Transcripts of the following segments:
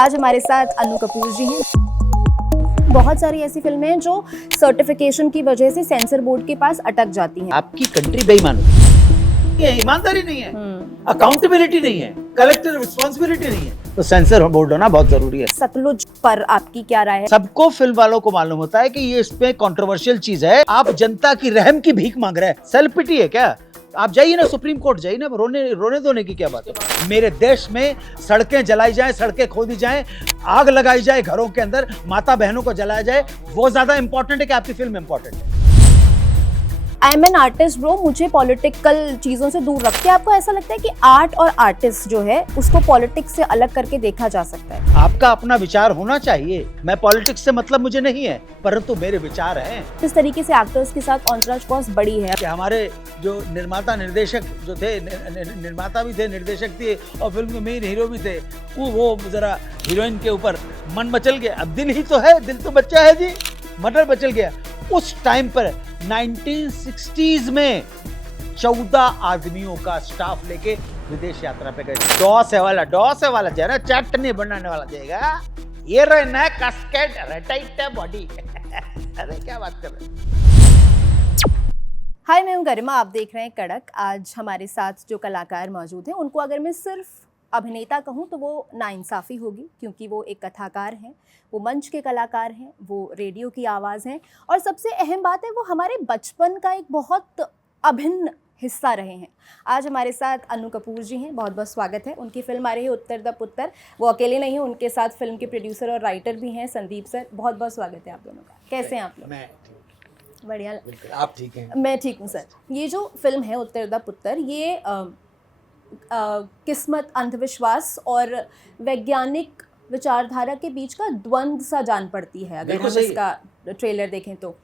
आज हमारे साथ अनु कपूर जी हैं। बहुत सारी ऐसी फिल्में हैं जो सर्टिफिकेशन की वजह से सेंसर बोर्ड के पास अटक जाती हैं। आपकी कंट्री बेईमान होती है, ईमानदारी नहीं है, अकाउंटेबिलिटी नहीं है, कलेक्टिव रिस्पांसिबिलिटी नहीं है, तो सेंसर बोर्ड होना बहुत जरूरी है। सतलुज पर आपकी क्या राय है? सबको फिल्म वालों को मालूम होता है कि ये इसमें कंट्रोवर्शियल चीज है। आप जनता की रहम की भीख मांग रहे हैं, सेल्फ पिटी है क्या? आप जाइए ना सुप्रीम कोर्ट, जाइए ना, रोने धोने की क्या बात है। मेरे देश में सड़कें जलाई जाए, सड़कें खोदी जाए, आग लगाई जाए, घरों के अंदर माता बहनों को जलाया जाए, वो ज्यादा इंपॉर्टेंट है कि आपकी फिल्म इंपॉर्टेंट है? I am an artist bro, मुझे पॉलिटिकल चीज़ों से दूर रख के आपको ऐसा लगता है कि आर्ट और आर्टिस्ट जो है उसको पॉलिटिक्स से अलग करके देखा जा सकता है? आपका अपना विचार होना चाहिए। मैं पॉलिटिक्स से मतलब मुझे नहीं है, परंतु मेरे विचार हैं। किस तरीके से एक्टर्स के साथ ऑनराज कॉस्ट बड़ी है? कि हमारे जो निर्माता निर्देशक जो थे, निर्माता भी थे, निर्देशक थे और फिल्म के मेन हीरो भी थे, वो जरा हीरोइन के ऊपर मन मचल गया। अब दिल ही तो है, दिल तो बच्चा है जी, मटर बचल गया। उस टाइम पर 1960s में 14 आदमियों का स्टाफ लेके विदेश यात्रा पे गए। डॉस है वाला जरा चटनी बनाने वाला देगा, ये रहना कास्केट टाइट बॉडी। अरे क्या बात कर रहे हैं। हाय, मैं हूं गरिमा, आप देख रहे हैं कड़क। आज हमारे साथ जो कलाकार मौजूद हैं उनको अगर मैं सिर्फ अभिनेता कहूँ तो वो नाइंसाफ़ी होगी, क्योंकि वो एक कथाकार हैं, वो मंच के कलाकार हैं, वो रेडियो की आवाज़ हैं और सबसे अहम बात है वो हमारे बचपन का एक बहुत अभिन्न हिस्सा रहे हैं। आज हमारे साथ अनु कपूर जी हैं, बहुत बहुत स्वागत है। उनकी फिल्म आ रही है उत्तर द पुत्र। वो अकेले नहीं हैं, उनके साथ फिल्म के प्रोड्यूसर और राइटर भी हैं संदीप सर। बहुत बहुत स्वागत है आप दोनों का। कैसे हैं आप लोग? मैं बढ़िया। आप ठीक हैं? मैं ठीक हूँ सर। ये जो फिल्म है उत्तर द पुत्र, ये किस्मत, अंधविश्वास और वैज्ञानिक विचारधारा के बीच का द्वंद्व सा जान पड़ती है अगर हम इसका ट्रेलर देखें तो।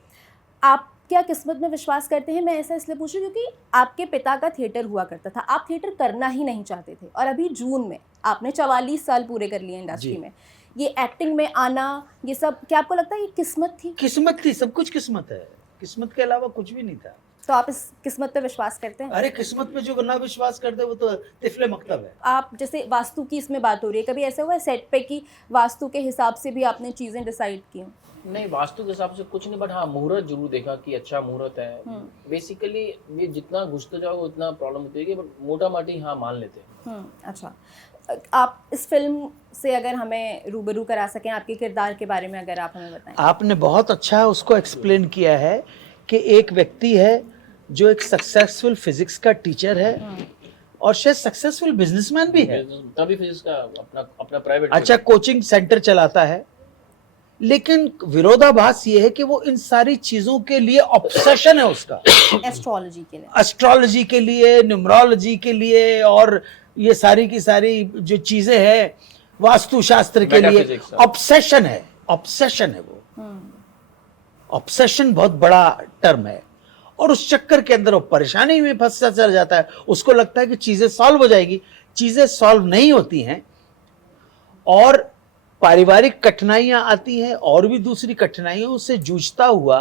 आप क्या किस्मत में विश्वास करते हैं? मैं ऐसा इसलिए पूछ रही हूँ क्योंकि आपके पिता का थिएटर हुआ करता था, आप थिएटर करना ही नहीं चाहते थे और अभी जून में आपने 44 साल पूरे कर लिए इंडस्ट्री में। ये एक्टिंग में आना, ये सब क्या आपको लगता है ये किस्मत थी? किस्मत थी, सब कुछ किस्मत है। किस्मत के अलावा कुछ भी नहीं था। तो आप इस किस्मत पे विश्वास करते हैं? अरे किस्मत पे जो ना विश्वास करते हैं वो तो तिफले मकतब है। आप जैसे वास्तु की इसमें बात हो रही है, कभी ऐसा हुआ है सेट पे कि वास्तु के हिसाब से भी आपने चीजें डिसाइड की? नहीं, वास्तु के हिसाब से कुछ नहीं, बट हाँ मुहूर्त जरूर देखा कि अच्छा मुहूर्त है। बेसिकली ये जितना घुसते जाओ उतना प्रॉब्लम होती है, बट मोटा माटी हाँ मान लेते हैं। अच्छा, आप इस फिल्म से अगर हमें रूबरू करा सकें, आपके किरदार के बारे में अगर आप हमें बताएं। आपने बहुत अच्छा उसको एक्सप्लेन किया है कि एक व्यक्ति है जो एक सक्सेसफुल फिजिक्स का टीचर है और शायद सक्सेसफुल बिजनेसमैन भी है, तभी फिजिक्स का अपना प्राइवेट अच्छा कोचिंग सेंटर चलाता है। लेकिन विरोधाभास ये है कि वो इन सारी चीजों के लिए ऑब्सेशन है उसका। एस्ट्रोलॉजी के लिए, न्यूमरोलॉजी के लिए और ये सारी की सारी जो चीजें हैं वास्तुशास्त्र के लिए ऑब्सेशन है वो। ऑब्सेशन बहुत बड़ा टर्म है और उस चक्कर के अंदर वो परेशानी में फंसता चला जाता है। उसको लगता है कि चीजें सॉल्व हो जाएगी, चीजें सॉल्व नहीं होती हैं और पारिवारिक कठिनाइयां आती हैं और भी दूसरी कठिनाइयों से जूझता हुआ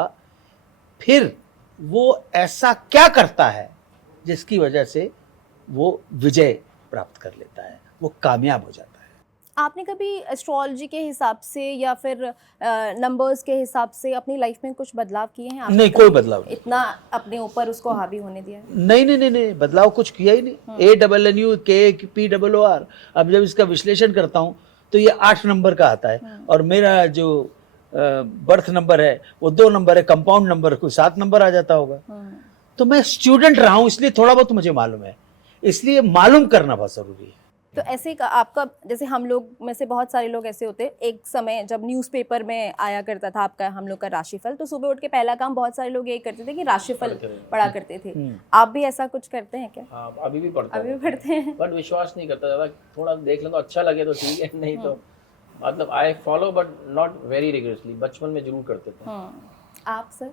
फिर वो ऐसा क्या करता है जिसकी वजह से वो विजय प्राप्त कर लेता है, वो कामयाब हो जाता है। आपने कभी एस्ट्रोलॉजी के हिसाब से या फिर नंबर्स के हिसाब से अपनी लाइफ में कुछ बदलाव किए हैं? नहीं, कोई बदलाव नहीं। इतना अपने ऊपर उसको हावी होने दिया? नहीं, बदलाव कुछ किया ही नहीं। ANNUKPOOR। अब जब इसका विश्लेषण करता हूँ तो ये 8 नंबर का आता है और मेरा जो बर्थ नंबर है वो 2 नंबर है, कंपाउंड नंबर कोई 7 नंबर आ जाता होगा। तो मैं स्टूडेंट रहा हूँ इसलिए थोड़ा बहुत मुझे मालूम है, इसलिए मालूम करना बहुत जरूरी है। तो ऐसे आपका, जैसे हम लोग में से बहुत सारे लोग ऐसे होते, एक समय जब न्यूज़पेपर में आया करता था आपका, हम लोग का राशिफल, तो सुबह उठ के पहला काम बहुत सारे लोग यही करते थे कि राशिफल पढ़ा करते थे। आप भी ऐसा कुछ करते हैं क्या? हाँ, अभी भी पढ़ते हैं, बट विश्वास नहीं करता ज्यादा। थोड़ा देख लो तो अच्छा लगे तो ठीक है, नहीं तो मतलब I follow but not very rigorously. बचपन में जरूर करते थे। आप सर?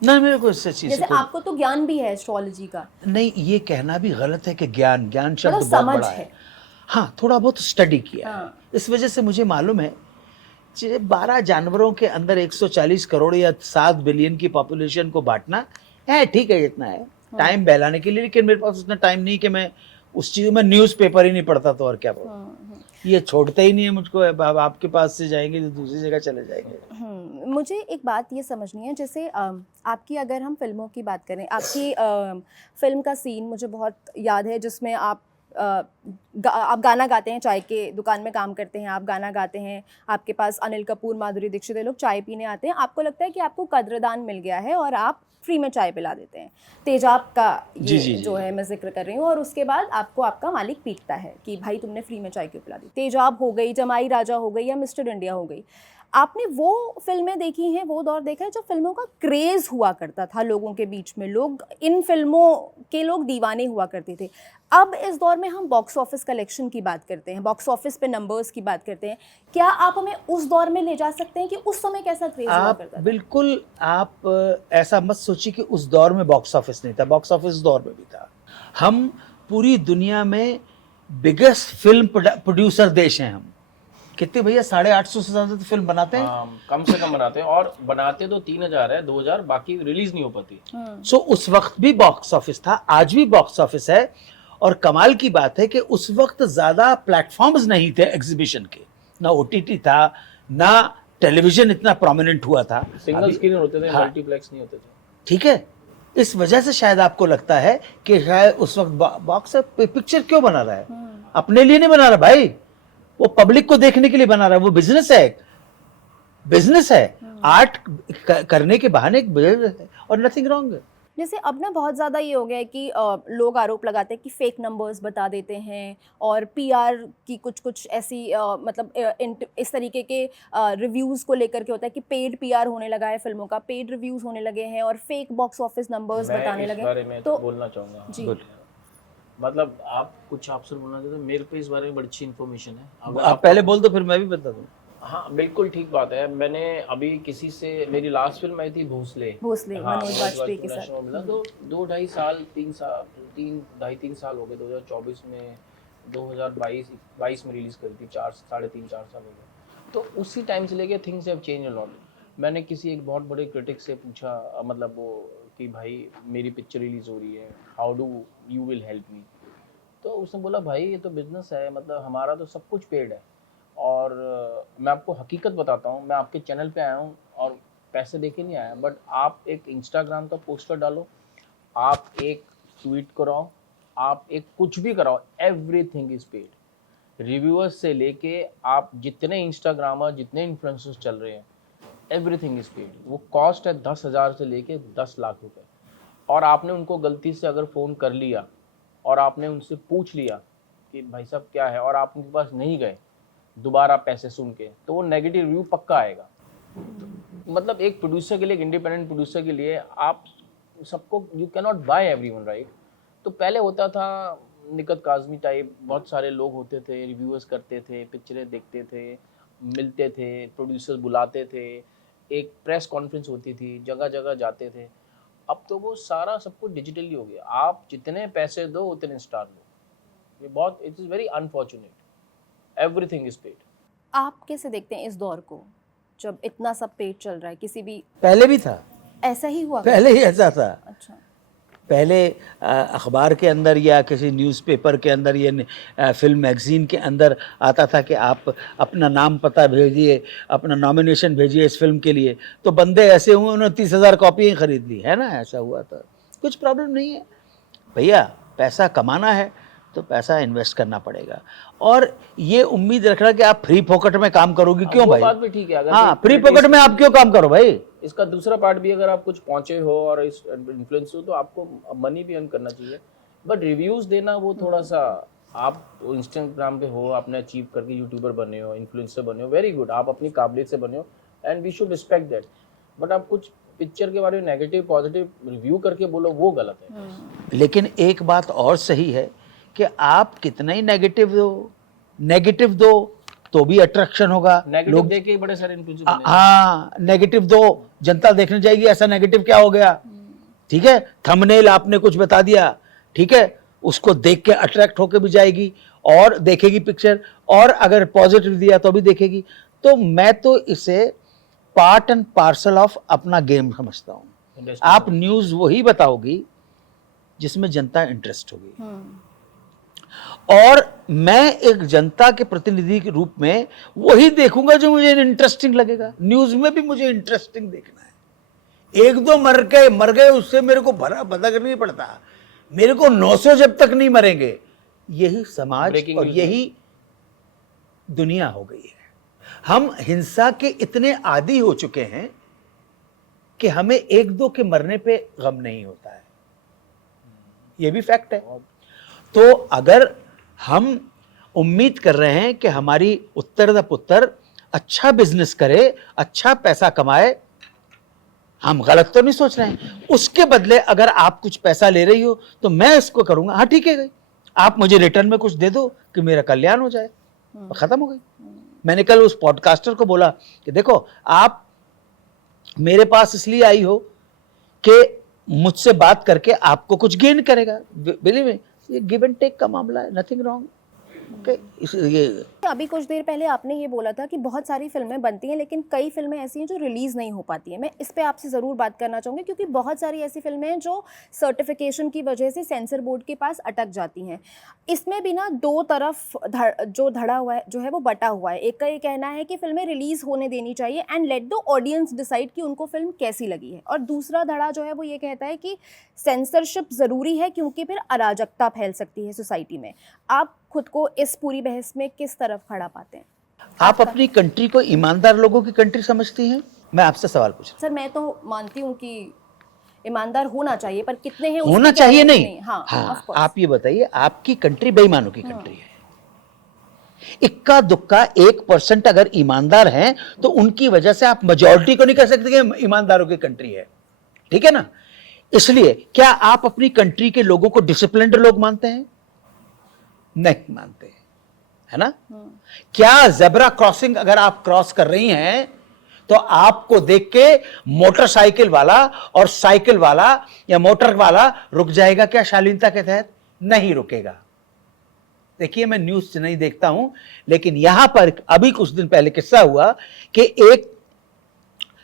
नहीं, मेरे को इससे चीज जैसे आपको तो ज्ञान भी है एस्ट्रोलॉजी का। नहीं, ये कहना भी गलत है कि ज्ञान शब्द बहुत बड़ा है। हाँ, थोड़ा बहुत स्टडी किया है। इस वजह से मुझे मालूम है 12 जानवरों के अंदर 140 करोड़ या 7 बिलियन की पॉपुलेशन को बांटना है, ठीक है, जितना है टाइम बहलाने के लिए। लेकिन मेरे पास उतना टाइम नहीं कि मैं उस चीज में न्यूज़पेपर ही नहीं पढ़ता तो और क्या बोलूं। ये छोड़ते ही नहीं है मुझको, अब आपके पास से जाएंगे तो दूसरी जगह चले जाएंगे। मुझे एक बात ये समझनी है, जैसे आपकी अगर हम फिल्मों की बात करें, आपकी फिल्म का सीन मुझे बहुत याद है जिसमें आप गाना गाते हैं, चाय के दुकान में काम करते हैं, आप गाना गाते हैं, आपके पास अनिल कपूर, माधुरी दीक्षित ये लोग चाय पीने आते हैं, आपको लगता है कि आपको कद्रदान मिल गया है और आप फ्री में चाय पिला देते हैं। तेजाब का ये जी। जो है मैं जिक्र कर रही हूँ, और उसके बाद आपको आपका मालिक पीटता है कि भाई तुमने फ्री में चाय क्यों पिला दी। तेजाब हो गई, जमाई राजा हो गई, या मिस्टर इंडिया हो गई। आपने वो फिल्में देखी हैं, वो दौर देखा है जब फिल्मों का क्रेज़ हुआ करता था लोगों के बीच में, लोग इन फिल्मों के लोग दीवाने हुआ करते थे। अब इस दौर में हम बॉक्स ऑफिस कलेक्शन की बात करते हैं, बॉक्स ऑफिस पे नंबर्स की बात करते हैं। क्या आप हमें उस दौर में ले जा सकते हैं कि उस समय कैसा क्रेज़ हुआ करता था? बिल्कुल, आप ऐसा मत सोचिए कि उस दौर में बॉक्स ऑफिस नहीं था, बॉक्स ऑफिस उस दौर में भी था। हम पूरी दुनिया में बिगेस्ट फिल्म प्रोड्यूसर देश हैं हम। कितने भैया, 850 से ज्यादा तो फिल्म बनाते हैं। कम से कम बनाते हैं, और बनाते तो 3000 है, 2000 बाकी रिलीज नहीं हो पाती। सो उस वक्त भी बॉक्स ऑफिस था, आज भी बॉक्स ऑफिस है। और कमाल की बात है कि उस वक्त ज्यादा प्लेटफॉर्म्स नहीं थे एग्जीबिशन के, ना ओटीटी था, ना टेलीविजन इतना प्रोमिनेंट हुआ था, सिंगल स्क्रीन होते थे, हाँ, मल्टीप्लेक्स नहीं होते थे। ठीक है। इस वजह से शायद आपको लगता है कि शायद उस वक्त बॉक्स पिक्चर क्यों बना रहा है, अपने लिए नहीं बना रहा भाई, वो पब्लिक को देखने के लिए बना रहा है। वो बिजनेस है, बिजनेस है, आर्ट करने के बहाने एक बिजनेस है, और नथिंग रॉन्ग है। जैसे अब ना बहुत ज़्यादा ये हो गया है कि लोग आरोप लगाते हैं कि फेक नंबर्स बता देते हैं, और पीआर की कुछ ऐसी मतलब इस तरीके के रिव्यूज़ को लेकर के होता है कि पेड पीआर होने लगा है फिल्मों का, पेड रिव्यूज़ होने लगे हैं और फेक बॉक्स ऑफिस नंबर्स बताने लगे। मैं इस बारे में तो बोलना चाहूँगा जी, मतलब आप कुछ आपसे बोलना चाहते हैं, मेरे पे इस बारे में बड़ी अच्छी इन्फॉर्मेशन है। अगर आप पहले बोल दो फिर मैं भी बता दूं। हाँ बिल्कुल ठीक बात है। मैंने अभी किसी से, मेरी लास्ट फिल्म आई थी भोसले, मनोज वाजपेयी के साथ, मिला तो 2-2.5 साल 3 साल हो गए। 2024 में 2022 में रिलीज करी थी, 3.5-4 साल हो गए। तो उसी टाइम से लेके things have change a lot. मैंने किसी एक बहुत बड़े क्रिटिक से पूछा, मतलब वो कि भाई मेरी पिक्चर रिलीज हो रही है, how do you will help me. तो उसने बोला भाई ये तो बिजनेस है, मतलब हमारा तो सब कुछ पेड है, और मैं आपको हकीकत बताता हूँ, मैं आपके चैनल पे आया हूँ और पैसे देके नहीं आया, बट आप एक इंस्टाग्राम का पोस्टर डालो, आप एक ट्वीट कराओ, आप एक कुछ भी कराओ, एवरीथिंग इज पेड। रिव्यूअर्स से लेके आप जितने इंस्टाग्रामर, जितने इन्फ्लुएंसर्स चल रहे हैं, एवरीथिंग इज पेड। वो कॉस्ट है 10,000 से लेके 10 लाख रुपए। और आपने उनको गलती से अगर फ़ोन कर लिया और आपने उनसे पूछ लिया कि भाई साहब क्या है, और आप उनके पास नहीं गए दोबारा पैसे सुन के, तो वो नेगेटिव रिव्यू पक्का आएगा। मतलब एक प्रोड्यूसर के लिए, एक इंडिपेंडेंट प्रोड्यूसर के लिए, आप सबको, you can not buy everyone, right. तो पहले होता था निकत काज़मी टाइप, बहुत सारे लोग होते थे, रिव्यूअर्स करते थे, पिक्चरें देखते थे, मिलते थे, प्रोड्यूसर बुलाते थे, एक प्रेस कॉन्फ्रेंस होती थी, जगह जगह जाते थे। अब तो वो सारा सब कुछ डिजिटली हो गया, आप जितने पैसे दो उतने स्टार लो। ये बहुत, it is very unfortunate, everything is paid. आप कैसे देखते हैं इस दौर को जब इतना सब पेड चल रहा है? किसी भी पहले भी था, ऐसा ही हुआ? पहले ही ऐसा था। अच्छा, पहले अखबार के अंदर या किसी न्यूज़पेपर के अंदर या फिल्म मैगज़ीन के अंदर आता था कि आप अपना नाम पता भेजिए, अपना नॉमिनेशन भेजिए इस फिल्म के लिए, तो बंदे ऐसे हुए उन्होंने 30,000 कॉपियाँ खरीद ली, है ना, ऐसा हुआ था। कुछ प्रॉब्लम नहीं है भैया, पैसा कमाना है तो पैसा इन्वेस्ट करना पड़ेगा, और ये उम्मीद रखना कि आप फ्री पॉकेट में काम करोगे, क्यों भाई? बात भी ठीक है, अगर हाँ, फ्री पॉकेट में आप क्यों काम करो भाई? इसका दूसरा पार्ट भी, अगर आप कुछ पहुंचे हो और इस इन्फ्लुएंस हो तो आपको मनी भी अर्न करना चाहिए। बट रिव्यूज देना वो थोड़ा सा, आप इंस्टाग्राम पे हो, आपने अचीव करके यूट्यूबर बने हो, इन्फ्लुएंसर बने हो, वेरी गुड, आप अपनी काबिलियत से बने हो and we should respect that. But आप कुछ पिक्चर के बारे में नेगेटिव पॉजिटिव रिव्यू करके बोलो, वो गलत है। लेकिन एक बात और सही है कि आप कितना ही नेगेटिव दो तो भी अट्रैक्शन होगा। नेगेटिव देख के बड़े सारे इन्फ्लुएंसर बने। हाँ, नेगेटिव दो, जनता देखने जाएगी ऐसा नेगेटिव क्या हो गया, ठीक है। थंबनेल आपने कुछ बता दिया, ठीक है, उसको देख के अट्रैक्ट होके भी जाएगी और देखेगी पिक्चर, और अगर पॉजिटिव दिया तो भी देखेगी। तो मैं तो इसे पार्ट एंड पार्सल ऑफ अपना गेम समझता हूँ। आप न्यूज़ वही बताओगी जिसमें जनता इंटरेस्ट होगी, और मैं एक जनता के प्रतिनिधि के रूप में वही देखूंगा जो मुझे इंटरेस्टिंग लगेगा। न्यूज में भी मुझे इंटरेस्टिंग देखना है। एक दो मर गए उससे मेरे को भला फर्क नहीं पड़ता। मेरे को 900 जब तक नहीं मरेंगे, यही समाज Breaking और news यही दुनिया हो गई है। हम हिंसा के इतने आदी हो चुके हैं कि हमें एक दो के मरने पे गम नहीं होता है। ये भी फैक्ट है। तो अगर हम उम्मीद कर रहे हैं कि हमारी उत्तर द पुत्र अच्छा बिजनेस करे, अच्छा पैसा कमाए, हम गलत तो नहीं सोच रहे हैं। उसके बदले अगर आप कुछ पैसा ले रही हो तो मैं इसको करूंगा, हाँ ठीक है, आप मुझे रिटर्न में कुछ दे दो कि मेरा कल्याण हो जाए, खत्म हो गई। मैंने कल उस पॉडकास्टर को बोला कि देखो, आप मेरे पास इसलिए आई हो कि मुझसे बात करके आपको कुछ गेन करेगा। बिलीव मी, ये गिव एंड टेक का मामला है, नथिंग रॉन्ग। ओके, ये अभी कुछ देर पहले आपने ये बोला था कि बहुत सारी फिल्में बनती हैं लेकिन कई फिल्में ऐसी हैं जो रिलीज़ नहीं हो पाती हैं। मैं इस पे आपसे ज़रूर बात करना चाहूँगी क्योंकि बहुत सारी ऐसी फिल्में हैं जो सर्टिफिकेशन की वजह से सेंसर बोर्ड के पास अटक जाती हैं। इसमें भी ना दो तरफ जो धड़ा हुआ है, जो है वो बटा हुआ है। एक का ये कहना है कि फिल्में रिलीज़ होने देनी चाहिए and let the audience decide कि उनको फिल्म कैसी लगी है, और दूसरा धड़ा जो है वो ये कहता है कि सेंसरशिप ज़रूरी है क्योंकि फिर अराजकता फैल सकती है सोसाइटी में। आप खुद को इस पूरी बहस में किस तरफ खड़ा पाते हैं? आप अपनी कंट्री को ईमानदार लोगों की कंट्री समझती हैं? मैं आपसे सवाल पूछ। सर, मैं तो मानती हूँ कि ईमानदार होना चाहिए, पर कितने हैं होना चाहिए नहीं। हाँ, हाँ, आप ये बताइए, आपकी कंट्री बेईमानों की कंट्री है। इक्का दुक्का 1% अगर ईमानदार हैं तो उनकी वजह से आप मेजॉरिटी को नहीं कह सकते कि ईमानदारों की कंट्री है, ठीक है ना? इसलिए क्या आप अपनी कंट्री के लोगों को डिसिप्लिन्ड लोग मानते हैं? नहीं मानते, है ना? क्या जेब्रा क्रॉसिंग अगर आप क्रॉस कर रही हैं तो आपको देख के मोटरसाइकिल वाला और साइकिल वाला या मोटर वाला रुक जाएगा क्या शालीनता के तहत? नहीं रुकेगा। देखिए, मैं न्यूज नहीं देखता हूं, लेकिन यहां पर अभी कुछ दिन पहले किस्सा हुआ कि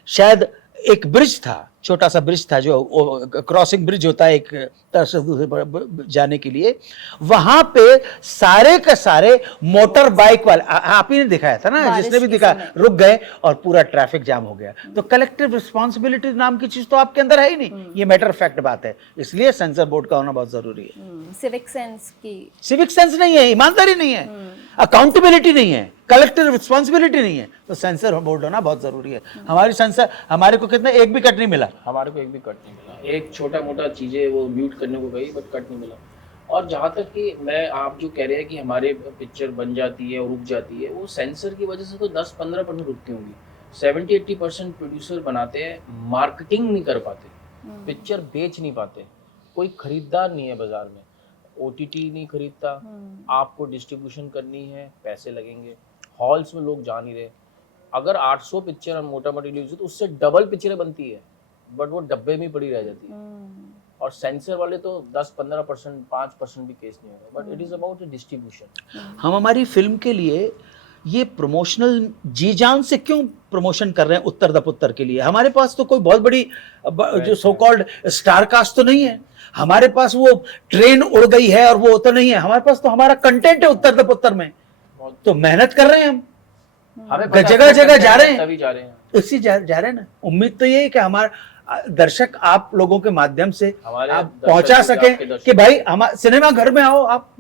शायद एक ब्रिज था, छोटा सा ब्रिज था जो क्रॉसिंग ब्रिज होता है एक तरफ से दूसरे पर जाने के लिए। वहां पे सारे के सारे मोटर बाइक वाले, आप ही ने दिखाया था ना, जिसने भी दिखा, रुक गए और पूरा ट्रैफिक जाम हो गया। तो कलेक्टिव रिस्पॉन्सिबिलिटी नाम की चीज तो आपके अंदर है ही नहीं। ये मैटर फैक्ट बात है, इसलिए सेंसर बोर्ड का होना बहुत जरूरी है। सिविक सेंस की, सिविक सेंस नहीं है, ईमानदारी नहीं है, अकाउंटेबिलिटी नहीं है, कलेक्टिव रिस्पॉन्सिबिलिटी नहीं है, तो सेंसर बोर्ड होना बहुत जरूरी है। हमारी सेंसर, हमारे को कितना, एक भी कट नहीं मिला। हमारे को एक भी कट नहीं मिला। एक छोटा मोटा चीजें वो म्यूट करने को गई, बट कट नहीं मिला। और जहाँ तक कि मैं, आप जो कह रहे हैं कि हमारे पिक्चर बन जाती है और रुक जाती है, वो सेंसर की वजह से तो 10-15% रुकती होंगी। 70-80% प्रोड्यूसर बनाते हैं, मार्केटिंग नहीं कर पाते, पिक्चर बेच नहीं पाते, कोई खरीदार नहीं है बाजार में, OTT नहीं खरीदता, आपको डिस्ट्रीब्यूशन करनी है, पैसे लगेंगे, हॉल्स में लोग जा नहीं रहे। अगर 800 पिक्चर मोटा मोटी रिलीज तो उससे डबल पिक्चरें बनती है, बट वो डब्बे में पड़ी रह जाती है। और सेंसर वाले तो 10-15%, 5% भी केस नहीं होगा, but it is about the distribution. हम हमारी फिल्म के लिए ये प्रमोशनल जी जान से क्यों प्रमोशन कर रहे हैं उत्तर द पुत्र के लिए? हमारे पास तो कोई बहुत बड़ी जो सो कॉल्ड स्टार कास्ट तो नहीं है, हमारे पास वो ट्रेन उड़ गई है और वो तो नहीं है। हमारे पास तो हमारा कंटेंट है उत्तर द पुत्र में, तो मेहनत कर रहे हैं हम, जगह जगह जा रहे हैं, तभी जा रहे हैं, इसी जा रहे हैं ना। उम्मीद तो ये है कि हमारा दर्शक आप लोगों के माध्यम से आप पहुंचा सके कि भाई हमारे सिनेमा घर में आओ आप।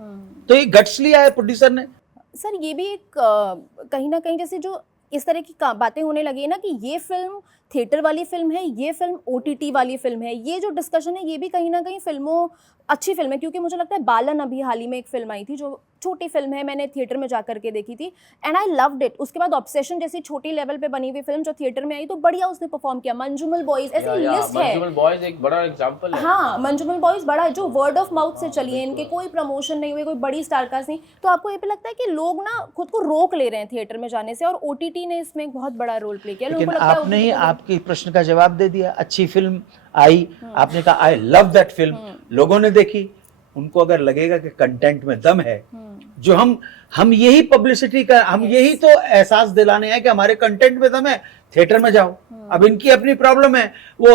तो ये गट्स लिया है प्रोड्यूसर ने। सर, ये भी एक कहीं ना कहीं जैसे जो इस तरह की बातें होने लगी है ना कि ये फिल्म थिएटर वाली फिल्म है, ये फिल्म OTT वाली फिल्म है, ये जो डिस्कशन है ये भी कहीं ना कहीं फिल्मों, अच्छी फिल्म है, क्योंकि मुझे लगता है बालन अभी हाल ही में एक फिल्म आई थी जो छोटी फिल्म है, मैंने थिएटर में जा करके देखी थी एंड आई लव्ड इट। उसके बाद ऑब्सेशन जैसी छोटी लेवल पे बनी हुई फिल्म जो थिएटर में आई तो बढ़िया उसने परफॉर्म किया। मंजूमल बॉयज ऐसी लिस्ट है, मंजूमल बॉयज एक बड़ा एग्जांपल है। हाँ, मंजूमल बॉयज बड़ा है, जो वर्ड ऑफ माउथ से चली है, इनके कोई प्रमोशन नहीं हुए, कोई बड़ी स्टारकास्ट नहीं। तो आपको ये भी लगता है कि लोग ना खुद को रोक ले रहे हैं थिएटर में जाने से, और OTT ने इसमें एक बहुत बड़ा रोल प्ले किया। लेकिन आपने ही आपके प्रश्न का जवाब दे दिया। अच्छी फिल्म आई, आपने कहा आई लव दैट फिल्म, लोगों ने देखी, उनको अगर लगेगा कि कंटेंट में दम है, जो हम यही पब्लिसिटी का, हम यही तो एहसास दिलाने हैं कि हमारे कंटेंट में दम है, थिएटर में जाओ। अब इनकी अपनी प्रॉब्लम है, वो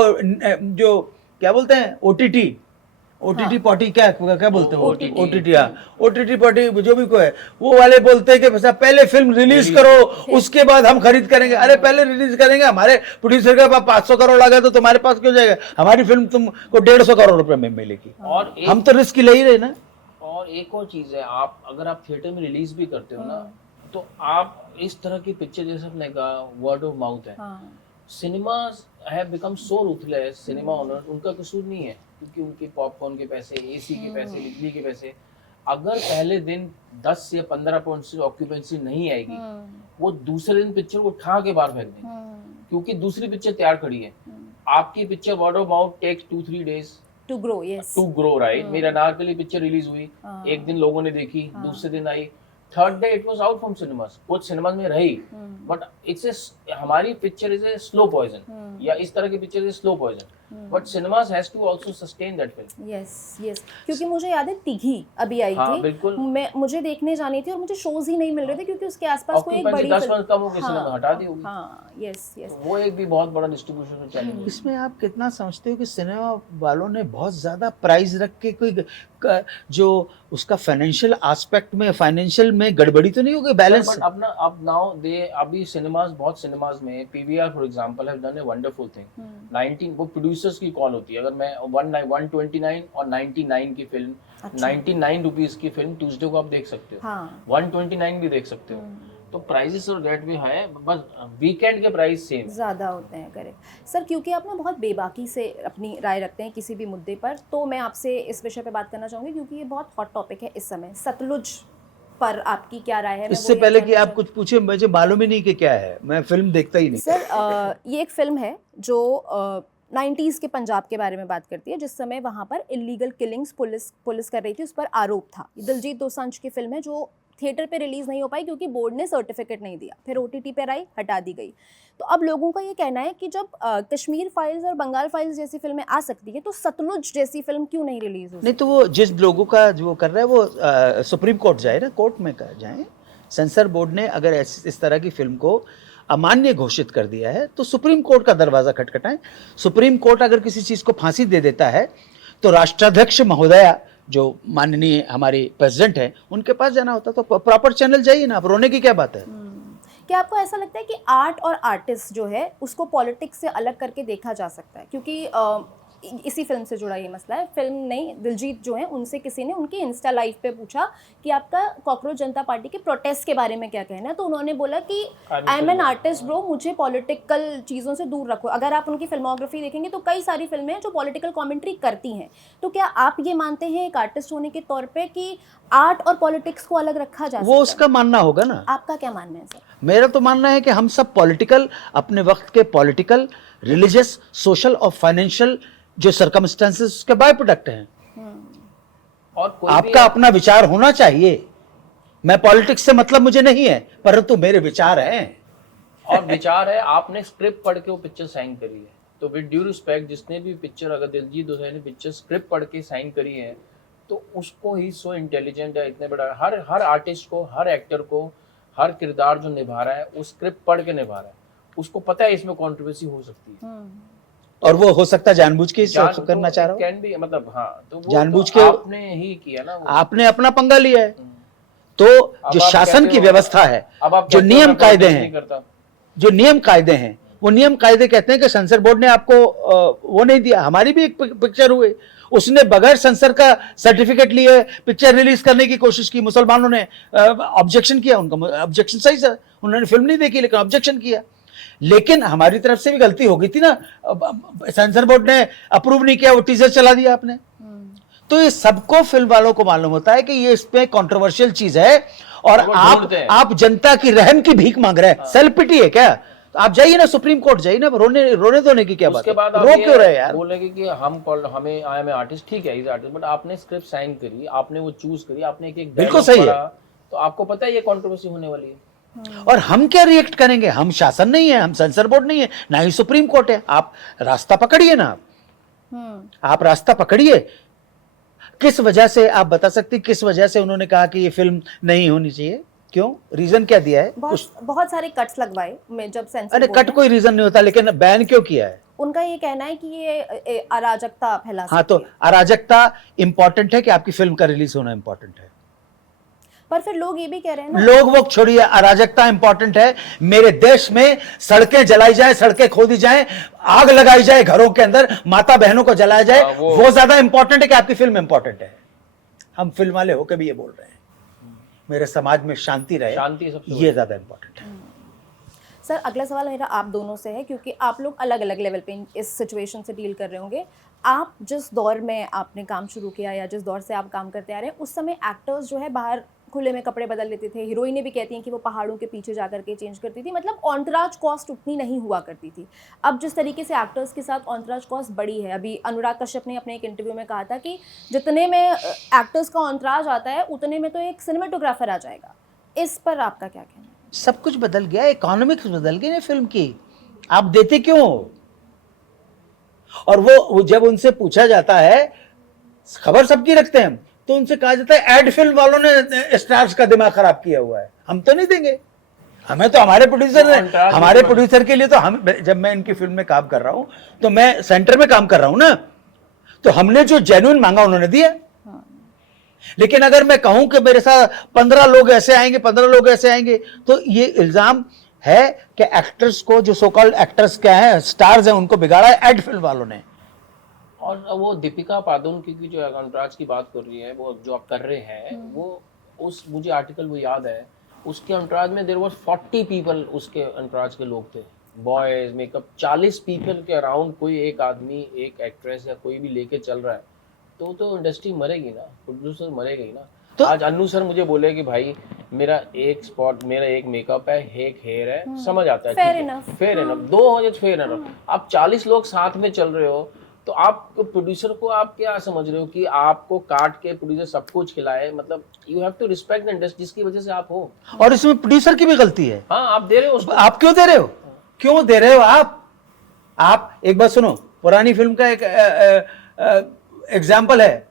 जो क्या बोलते हैं OTT, ओटीटी पॉटी क्या क्या बोलते हैं OTT ओटीटी, हाँ ओटीटी पॉटी जो भी कोई है, वो वाले बोलते हैं कि बस आप पहले फिल्म रिलीज करो उसके बाद हम खरीद करेंगे। अरे पहले रिलीज करेंगे, हमारे प्रोड्यूसर के पास 500 करोड़ लगा तो तुम्हारे पास क्यों जाएगा? हमारी फिल्म तुमको 150 करोड़ रुपए में मिलेगी। और हम तो रिस्क ले ही रहे ना। और एक और चीज है, आप अगर आप थिएटर में रिलीज भी करते हो ना, तो आप इस तरह की पिक्चर जैसे आपने कहा वर्ड ऑफ माउथ है, cinemas have become so ruthless, cinema owners, उनका कसूर नहीं है क्योंकि उनके पॉपकॉर्न के पैसे, एसी के पैसे, बिजली के पैसे, अगर पहले दिन 10 या 15% से ऑक्यूपेंसी नहीं आएगी, वो दूसरे दिन पिक्चर को उठा के बाहर फेंक देंगे क्योंकि दूसरी पिक्चर तैयार खड़ी है। आपकी picture word of mouth takes 2-3 days to grow, yes, to grow, right. मेरा अनारकली पिक्चर रिलीज हुई, एक दिन लोगों ने देखी, दूसरे दिन आई, third day it was out from cinemas, कुछ सिनेमास में रही, बट इट्स हमारी picture is a slow poison, या इस तरह की picture is slow poison, but cinemas has to also sustain that film. Yes yes, क्योंकि मुझे याद है तीघी अभी आई हाँ, थी, बिल्कुल। मुझे देखने जानी थी और मुझे शोज ही नहीं मिल रहे थे क्योंकि उसके आसपास कोई एक बड़ी 10% कम हो गई, सिनेमा हटा दी होगी। हाँ, यस यस, वो एक भी बहुत बड़ा डिस्ट्रीब्यूशन का चैलेंज है। इसमें आप कितना समझते हो कि सिनेमा वालों ने बहुत ज्यादा प्राइस रख के कोई जो उसका फाइनेंशियल एस्पेक्ट में, फाइनेंशियल में गड़बड़ी तो नहीं हो गई? बैलेंस बट अपना अब नाउ दे अभी सिनेमास, बहुत सिनेमास में PVR for example have done a wonderful thing. 19 वो प्रोड्यूसर्स की कॉल होती है, अगर मैं 129 और 99 की फिल्म, 99 रुपीस की फिल्म ट्यूसडे को आप देख सकते हो, 129 भी देख सकते हो, तो प्राइसेस और दैट भी है, बस वीकेंड के प्राइस सेम ज़्यादा होते हैं। करेक्ट सर, क्योंकि आप ना बहुत बेबाकी से अपनी राय रखते हैं किसी भी मुद्दे पर, तो मैं आपसे इस विषय पे बात करना चाहूँगी क्योंकि ये बहुत हॉट टॉपिक है इस समय। सतलुज पर आपकी क्या राय है? इससे पहले कि आप कुछ पूछे, मुझे मालूम ही नहीं कि क्या है, मैं फिल्म देखता ही नहीं। सर ये एक फिल्म है जो 90s के पंजाब के बारे में बात करती है, जिस समय वहाँ पर इलीगल किलिंग्स पुलिस कर रही थी, उस पर आरोप था। दिलजीत दोसांझ की फिल्म है जो थिएटर पे रिलीज़ नहीं हो पाई क्योंकि बोर्ड ने सर्टिफिकेट नहीं दिया, फिर OTT पर आई, हटा दी गई। तो अब लोगों का ये कहना है कि जब कश्मीर फाइल्स और बंगाल फाइल्स जैसी फिल्में आ सकती है तो सतलुज जैसी फिल्म क्यों नहीं रिलीज हो? नहीं तो वो जिस लोगों का जो कर रहा है वो सुप्रीम कोर्ट जाए ना, कोर्ट में जाए। सेंसर बोर्ड ने अगर इस तरह की फिल्म को अमान्य घोषित कर दिया है तो सुप्रीम कोर्ट का दरवाजा खटखटाएं। सुप्रीम कोर्ट अगर किसी चीज को फांसी दे देता है तो राष्ट्राध्यक्ष महोदया जो माननीय हमारे प्रेसिडेंट हैं उनके पास जाना होता, तो प्रॉपर चैनल जाइए ना, आप रोने की क्या बात है? क्या आपको ऐसा लगता है कि आर्ट और आर्टिस्ट जो है उसको पॉलिटिक्स से अलग करके देखा जा सकता है? क्योंकि इसी फिल्म से जुड़ा ये मसला है। फिल्म नहीं, दिलजीत जो है उनसे किसी ने उनके इंस्टा लाइव पे पूछा कि आपका कॉकरोच जनता पार्टी के प्रोटेस्ट के बारे में क्या कहना है, तो उन्होंने बोला कि I am an artist bro, मुझे पॉलिटिकल चीज़ों से दूर रखो। अगर आप उनकी फिल्मोग्राफी देखेंगे तो कई सारी फिल्में हैं जो पॉलिटिकल कॉमेंट्री करती हैं। तो क्या आप ये मानते हैं एक आर्टिस्ट होने के तौर पर कि आर्ट और पॉलिटिक्स को अलग रखा जा सकता है? वो उसका मानना होगा ना। आपका क्या मानना है सर? मेरा तो मानना है कि हम सब पॉलिटिकल, अपने वक्त के पॉलिटिकल, रिलीजियस, सोशल और फाइनेंशियल जो सर्कमस्टेंसेस उसके बाय प्रोडक्ट हैं। और कोई आपका अपना विचार होना चाहिए। मैं पॉलिटिक्स से मतलब मुझे नहीं है, परंतु मेरे विचार हैं। और विचार है, आपने स्क्रिप्ट पढ़ के वो पिक्चर साइन करी है, तो विद ड्यू रिस्पेक्ट जिसने भी पिक्चर, अगर दिलजीत दोसांझ ने पिक्चर स्क्रिप्ट पढ़ के साइन करी है तो उसको ही सो इंटेलिजेंट है, इतने बड़ा हर आर्टिस्ट को, हर एक्टर को, हर किरदार जो निभा रहा है वो स्क्रिप्ट पढ़ के निभा रहा है, उसको पता है इसमें कंट्रोवर्सी हो सकती है और वो हो सकता है जानबूझ के करना चाह रहा कैन भी, मतलब हाँ, तो वो जानबूझ तो के आपने ही किया ना, आपने अपना पंगा लिया है। तो जो शासन की व्यवस्था है, जो नियम कायदे हैं, जो नियम कायदे हैं, वो नियम कायदे कहते हैं कि सेंसर बोर्ड ने आपको वो नहीं दिया। हमारी भी एक पिक्चर हुई, उसने बगैर सेंसर का सर्टिफिकेट लिए पिक्चर रिलीज करने की कोशिश की, मुसलमानों ने ऑब्जेक्शन किया, उनका ऑब्जेक्शन सही था, उन्होंने फिल्म नहीं देखी लेकिन ऑब्जेक्शन किया। लेकिन हमारी तरफ से भी गलती हो गई थी ना, सेंसर बोर्ड ने अप्रूव नहीं किया, वो टीजर चला दिया आपने। तो ये सबको, फिल्म वालों को मालूम होता है कि ये इसमें कंट्रोवर्शियल चीज है और आप जनता की रहम की भीख मांग रहे हैं। सेल्फ पिटी है क्या? तो आप जाइए ना, सुप्रीम कोर्ट जाइए ना, रोने धोने की क्या बात है? रो क्यों रहे यार? बोलेंगे कि हमें आई एम आर्टिस्ट, ठीक है, इज आर्टिस्ट, बट आपने स्क्रिप्ट साइन करी, आपने वो चूज करी, आपने एक बिल्कुल सही है, तो आपको पता है ये कंट्रोवर्सी होने वाली है। और हम क्या रिएक्ट करेंगे? हम शासन नहीं है, हम सेंसर बोर्ड नहीं है, ना ही सुप्रीम कोर्ट है। आप रास्ता पकड़िए ना, आप रास्ता पकड़िए। किस वजह से आप बता सकते, किस वजह से उन्होंने कहा कि ये फिल्म नहीं होनी चाहिए? क्यों, रीजन क्या दिया है? बहुत सारे कट्स लगवाए मैं जब सेंसर अरे कट कोई रीजन नहीं होता, लेकिन बैन क्यों किया है? उनका ये कहना है कि ये अराजकता फैला हाँ, तो अराजकता इंपॉर्टेंट है कि आपकी फिल्म का रिलीज होना इंपॉर्टेंट है? पर फिर लोग ये भी कह रहे हैं ना, लोग वो छोड़िए, अराजकता इंपॉर्टेंट है। मेरे देश में सड़कें जलाई जाए, सड़कें खोदी जाए, आग लगाई जाए घरों के अंदर, माता बहनों को जलाया जाए, वो ज्यादा इंपॉर्टेंट है कि आपकी फिल्म इंपॉर्टेंट है? हम फिल्म वाले होकर भी ये बोल रहे हैं मेरे समाज में शांति रहे, शांति सबसे ये ज्यादा इंपॉर्टेंट है। सर अगला सवाल मेरा आप दोनों से है, क्योंकि आप लोग अलग अलग लेवल पे इस सिचुएशन से डील कर रहे होंगे। आप जिस दौर में आपने काम शुरू किया या जिस दौर से आप काम करते आ रहे हैं, उस समय एक्टर्स जो है बाहर खुले में कपड़े बदल लेते थे, हीरोइनें भी कहती हैं कि वो पहाड़ों के पीछे जा करके चेंज करती थी, मतलब ऑनट्राज कॉस्ट उतनी नहीं हुआ करती थी। अब जिस तरीके से एक्टर्स के साथ ऑनट्राज कॉस्ट बढ़ी है, अभी अनुराग कश्यप ने अपने एक इंटरव्यू में कहा था कि जितने में एक्टर्स का ऑनट्राज आता है उतने में तो एक सिनेमेटोग्राफर आ जाएगा। इस पर आपका क्या कहना है? सब कुछ बदल गया, इकोनॉमिक्स बदल गई ना फिल्म की। आप देते क्यों हो? और वो जब उनसे पूछा जाता है, खबर सबकी रखते हैं हम, तो उनसे कहा जाता है एड फिल्म वालों ने स्टार्स का दिमाग खराब किया हुआ है, हम तो नहीं देंगे। हमें तो हमारे प्रोड्यूसर ने, हमारे प्रोड्यूसर के लिए तो हम, जब मैं इनकी फिल्म में काम कर रहा हूं तो मैं सेंटर में काम कर रहा हूं ना, तो हमने जो जेन्युइन मांगा उन्होंने दिया। लेकिन अगर मैं कहूं कि मेरे साथ 15 लोग ऐसे आएंगे, 15 लोग ऐसे आएंगे, तो ये इल्जाम है कि एक्टर्स को, जो सो कॉल्ड एक्टर्स क्या है, स्टार्स हैं, उनको बिगाड़ा है एड फिल्म वालों ने। और वो दीपिका पादुकोण की जो अंतराज की बात कर रही है, वो जो आप कर रहे हैं, वो उस मुझे आर्टिकल वो याद है, उसके अंतराज में देयर वाज 40 पीपल, उसके अंतराज के लोग थे, बॉयज, मेकअप, 40 पीपल के अराउंड कोई एक आदमी, एक एक्ट्रेस या कोई भी लेके चल रहा है, तो इंडस्ट्री मरेगी ना, प्रोड्यूसर मरेगी ना। तो आज अन्नू सर मुझे बोले कि भाई मेरा एक स्पॉट, मेरा एक मेकअप है, एक हेयर है, समझ आता है, फेयर इनफ, 2 हो जाए फेयर इनफ। आप 40 लोग साथ में चल रहे हो, तो आप प्रोड्यूसर को आप क्या समझ रहे हो कि आपको काट के प्रोड्यूसर सब कुछ खिलाए? मतलब you have to respect the industry जिसकी वजह से आप हो। और इसमें प्रोड्यूसर की भी गलती है। हाँ, आप दे रहे हो उसको। आप क्यों दे रहे हो? क्यों दे रहे हो आप एक बात सुनो, पुरानी फिल्म का एक एग्जाम्पल है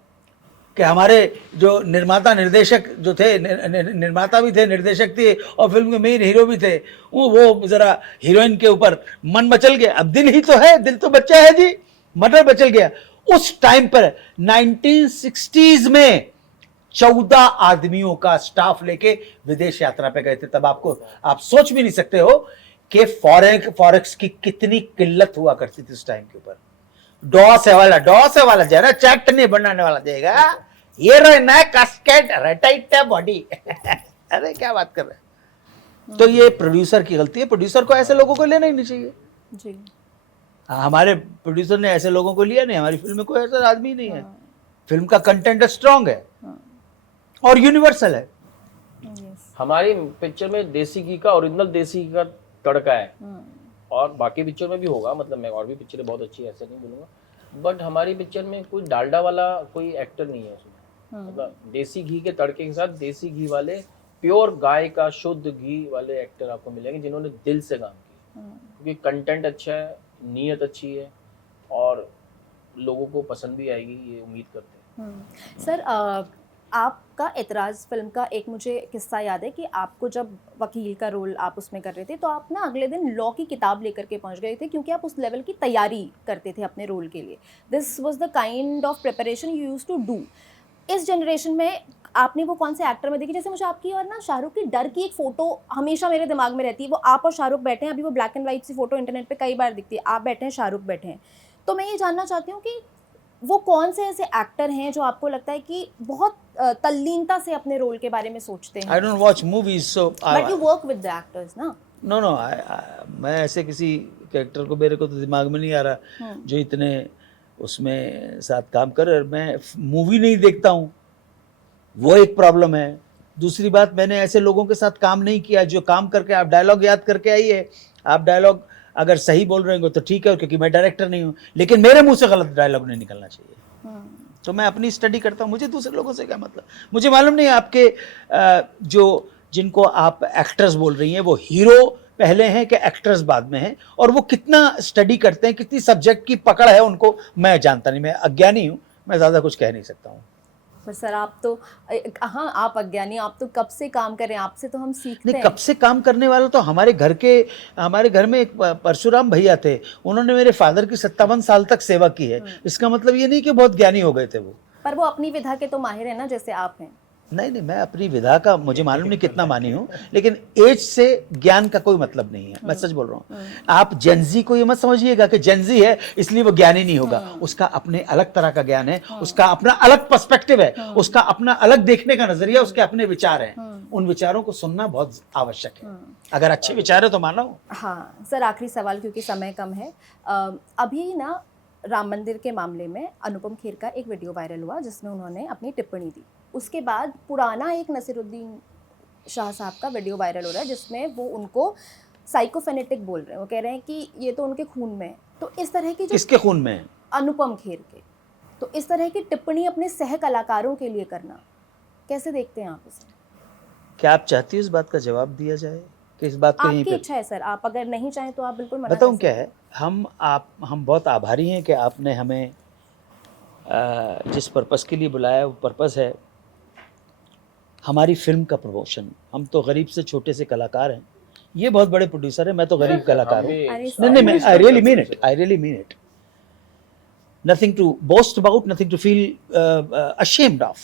कि हमारे जो निर्माता निर्देशक जो थे, निर्माता भी थे, निर्देशक थे, और फिल्म के मेन हीरो भी थे, वो जरा हीरोइन के ऊपर मन मचल गया। अब दिल ही तो है, दिल तो बच्चा है जी, मटर बचल गया। उस टाइम पर 1960s में 14 आदमियों का स्टाफ लेके विदेश यात्रा पे गए थे। तब आप सोच भी नहीं सकते हो कि फॉरेक्स की कितनी किल्लत हुआ करती थी उस टाइम के ऊपर। डॉस है वाला जरा चटनी बनाने वाला देगा, ये रहा कास्केट टाइट है बॉडी। अरे क्या बात कर रहे हैं? तो ये प्रोड्यूसर की गलती है। प्रोड्यूसर को ऐसे लोगों को लेना ही नहीं चाहिए जी। हमारे प्रोड्यूसर ने ऐसे लोगों को लिया नहीं, हमारी फिल्म में कोई ऐसा आदमी नहीं है। फिल्म का कंटेंट स्ट्रांग है और यूनिवर्सल है। हमारी पिक्चर में देसी घी का, ओरिजिनल देसी घी का तड़का है, और बाकी पिक्चर में भी होगा, मतलब मैं और भी पिक्चरें बहुत अच्छी है ऐसे नहीं बोलूँगा, बट हमारी पिक्चर में कोई डालडा वाला कोई एक्टर नहीं है उसमें। मतलब देसी घी के तड़के के साथ देसी घी वाले, प्योर गाय का शुद्ध घी वाले एक्टर आपको मिलेंगे जिन्होंने दिल से काम किया, क्योंकि कंटेंट अच्छा है, नीयत अच्छी है, और लोगों को पसंद भी आएगी, ये उम्मीद करते हैं। सर आपका एतराज़ फिल्म का एक मुझे किस्सा याद है कि आपको जब वकील का रोल आप उसमें कर रहे थे, तो आप ना अगले दिन लॉ की किताब लेकर के पहुंच गए थे, क्योंकि आप उस लेवल की तैयारी करते थे अपने रोल के लिए। This was the kind of preparation you used to do. इस जनरेशन में आपने वो कौन से एक्टर में देखी? जैसे मुझे आपकी और ना शाहरुख की डर की एक फ़ोटो हमेशा मेरे दिमाग में रहती है। वो आप और शाहरुख बैठे हैं, अभी वो ब्लैक एंड वाइट सी फ़ोटो इंटरनेट पे कई बार दिखती है, आप बैठे हैं, शाहरुख बैठे हैं। तो मैं ये जानना चाहती हूँ कि वो कौन से ऐसे एक्टर हैं जो आपको लगता है कि बहुत तल्लीनता से अपने रोल के बारे में सोचते हैं? I don't watch movies, so But you work with the actors, ना? No, मैं ऐसे किसी कैरेक्टर को, मेरे को तो दिमाग में नहीं आ रहा जो इतने उसमें साथ काम करे। मैं मूवी नहीं देखता हूँ, वो एक प्रॉब्लम है। दूसरी बात, मैंने ऐसे लोगों के साथ काम नहीं किया जो काम करके, आप डायलॉग याद करके आइए, आप डायलॉग अगर सही बोल रहे हो तो ठीक है, क्योंकि मैं डायरेक्टर नहीं हूँ, लेकिन मेरे मुंह से गलत डायलॉग नहीं निकलना चाहिए। तो मैं अपनी स्टडी करता हूँ, मुझे दूसरे लोगों से क्या मतलब। मुझे मालूम नहीं आपके जो जिनको आप एक्टर्स बोल रही हैं, वो हीरो पहले हैं कि एक्टर्स बाद में हैं, और वो कितना स्टडी करते हैं, कितनी सब्जेक्ट की पकड़ है उनको, मैं जानता नहीं, मैं अज्ञानी हूँ, मैं ज़्यादा कुछ कह नहीं सकता हूँ। पर सर आप तो हाँ आप अज्ञानी, आप तो कब से काम कर रहे हैं, आपसे तो हम सीखते नहीं, हैं। कब से काम करने वाला तो हमारे घर में एक परशुराम भैया थे, उन्होंने मेरे फादर की 57 साल तक सेवा की है। इसका मतलब ये नहीं कि बहुत ज्ञानी हो गए थे वो। पर वो अपनी विधा के तो माहिर है ना, जैसे आप हैं। नहीं, मैं अपनी विधा का मुझे मालूम नहीं कितना मानी हूँ, लेकिन एज से ज्ञान का कोई मतलब नहीं है, मैं सच बोल रहा हूँ। आप जेनजी को ये मत समझिएगा कि जेनजी है इसलिए वो ज्ञानी नहीं होगा। उसका अपने अलग तरह का ज्ञान है, उसका अपना अलग पर्सपेक्टिव है, उसका अपना अलग देखने का नजरिया, उसके अपने विचार हैं। उन विचारों को सुनना बहुत आवश्यक है। अगर अच्छे विचार है तो मानो। हाँ सर, आखिरी सवाल क्योंकि समय कम है। अभी ना राम मंदिर के मामले में अनुपम खेर का एक वीडियो वायरल हुआ जिसमें उन्होंने अपनी टिप्पणी दी। उसके बाद पुराना एक नसीरुद्दीन शाह साहब का वीडियो वायरल हो रहा है जिसमें वो उनको साइकोफेनेटिक बोल रहे हैं। वो कह रहे हैं कि ये तो उनके खून में है। तो इस तरह की जो किसके खून में है? अनुपम खेर के। तो इस तरह की टिप्पणी अपने सह कलाकारों के लिए करना कैसे देखते हैं आप इसे? क्या आप चाहती हो इस बात का जवाब दिया जाए कि इस बात को यहीं आपकी पे? इच्छा है सर, आप अगर नहीं चाहें तो आप बिल्कुल मना बताऊं कर क्या सकते है, हम बहुत आभारी हैं कि आपने हमें जिस पर्पस के लिए बुलाया वो पर्पस है हमारी फिल्म का प्रमोशन। हम तो गरीब से छोटे से कलाकार हैं, ये बहुत बड़े प्रोड्यूसर हैं, मैं तो गरीब कलाकार हूँ। नहीं, मैं I really mean it, nothing to boast about, nothing to feel ashamed of.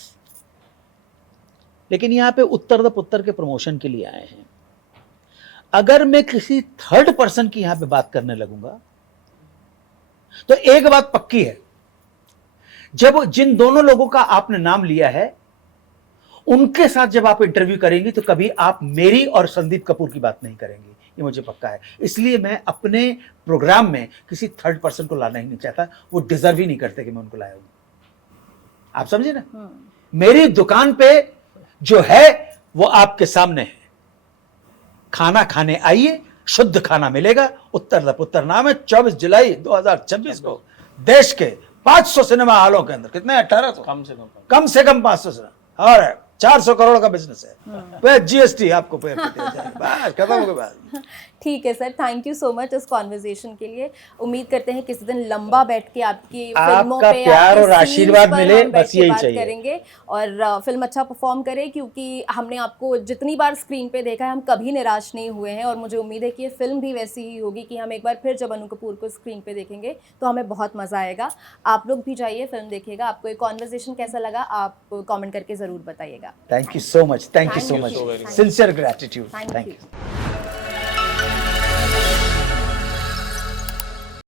लेकिन यहाँ पे उत्तर द पुत्र के प्रमोशन के लिए आए हैं। अगर मैं किसी थर्ड पर्सन की यहां पे बात करने लगूंगा तो एक बात पक्की है, जब जिन दोनों लोगों का आपने नाम लिया है उनके साथ जब आप इंटरव्यू करेंगी तो कभी आप मेरी और संदीप कपूर की बात नहीं करेंगी, ये मुझे पक्का है। इसलिए मैं अपने प्रोग्राम में किसी थर्ड पर्सन को लाना ही नहीं चाहता, वो डिजर्व ही नहीं करते कि मैं उनको लाया हूं। आप समझे ना? मेरी दुकान पे जो है वो आपके सामने है। खाना खाने आइए, शुद्ध खाना मिलेगा। उत्तर द पुत्र नाम है। 24 जुलाई 2026 को देश के 500 सिनेमा हॉलों के अंदर, कितने 1800 कम से कम 500 सिनेमा और 400 करोड़ का बिजनेस है। वह जीएसटी आपको पे दिया जाएगा, बस खत्म हो गई बात। ठीक है sir, thank you so much इस कॉन्वर्सेशन के लिए। उम्मीद करते हैं किसी दिन लंबा बैठ के आपकी फिल्मों पे, प्यार और आशीर्वाद मिले, बस यही चाहिए। करेंगे और फिल्म अच्छा परफॉर्म करे, क्योंकि हमने आपको जितनी बार स्क्रीन पे देखा है हम कभी निराश नहीं हुए हैं। और मुझे उम्मीद है कि ये फिल्म भी वैसी ही होगी कि हम एक बार फिर जब अनु कपूर को स्क्रीन पे देखेंगे तो हमें बहुत मज़ा आएगा। आप लोग भी जाइए, फिल्म देखिएगा। आपको ये कॉन्वर्सेशन कैसा लगा आप कॉमेंट करके ज़रूर बताइएगा। Thank you so much, thank you so much, sincere gratitude, thank thank you. You.